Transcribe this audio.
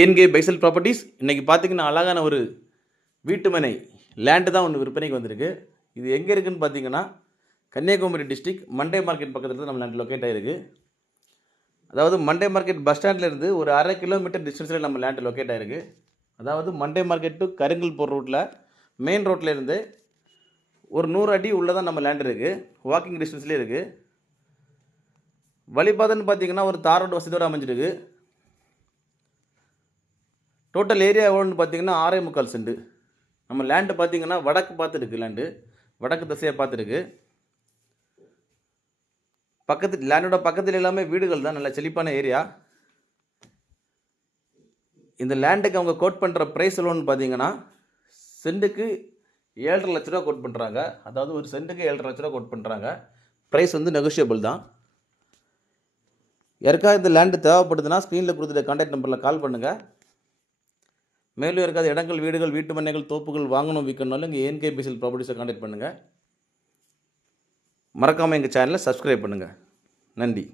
ஏன்கே பைசல் properties இன்றைக்கி பார்த்தீங்கன்னா அழகான ஒரு வீட்டுமனை லேண்டு தான் ஒன்று விற்பனைக்கு வந்திருக்கு. இது எங்கே இருக்குதுன்னு பார்த்தீங்கன்னா கன்னியாகுமரி டிஸ்ட்ரிக்ட் மண்டே மார்க்கெட் பக்கத்தில் தான் நம்ம லேண்ட் லொக்கேட் ஆகிருக்கு. அதாவது மண்டே மார்க்கெட் பஸ் ஸ்டாண்ட்லேருந்து ஒரு 1/2 கிலோமீட்டர் டிஸ்டன்ஸில் நம்ம லேண்டு லொக்கேட் ஆகிருக்கு. அதாவது மண்டே மார்க்கெட் டு கருங்கல் போகிற ரூட்டில் மெயின் ரோட்டில் இருந்து ஒரு 100 அடி உள்ளே தான் நம்ம லேண்ட் இருக்குது. வாக்கிங் டிஸ்டன்ஸ்லேயே இருக்குது. வழிபாதைன்னு பார்த்தீங்கன்னா ஒரு தார் ரோடு வசதியோடு அமைஞ்சிருக்கு. டோட்டல் ஏரியா எவ்வளோன்னு பார்த்தீங்கன்னா 6.25 சென்ட். நம்ம லேண்டு பார்த்தீங்கன்னா வடக்கு பார்த்துருக்கு. லேண்டு வடக்கு திசையாக பார்த்துருக்கு. லேண்டோட பக்கத்தில் எல்லாமே வீடுகள் தான். நல்ல செழிப்பான ஏரியா. இந்த லேண்டுக்கு அவங்க கோட் பண்ணுற ப்ரைஸ் எவ்வளோன்னு பார்த்தீங்கன்னா சென்ட்டுக்கு 7.5 லட்ச ரூபா கோட் பண்ணுறாங்க. அதாவது ஒரு சென்ட்டுக்கு 7.5 லட்ச ரூபா கோட் பண்ணுறாங்க. ப்ரைஸ் வந்து நெகோஷியபிள் தான். யாருக்காவது இந்த லேண்டு தேவைப்படுதுன்னா ஸ்க்ரீனில் கொடுத்துட்ட கான்டாக்ட் நம்பரில் கால் பண்ணுங்கள். மேலும் இருக்காத இடங்கள், வீடுகள், வீட்டு மனைகள், தோப்புகள் வாங்கணும் விற்கணும்னாலும் இங்கே ஏன்கே பைசல் ப்ராப்பர்ட்டிஸை கான்டாக்ட் பண்ணுங்கள். மறக்காமல் எங்கள் சேனலை சப்ஸ்கிரைப் பண்ணுங்கள். நன்றி.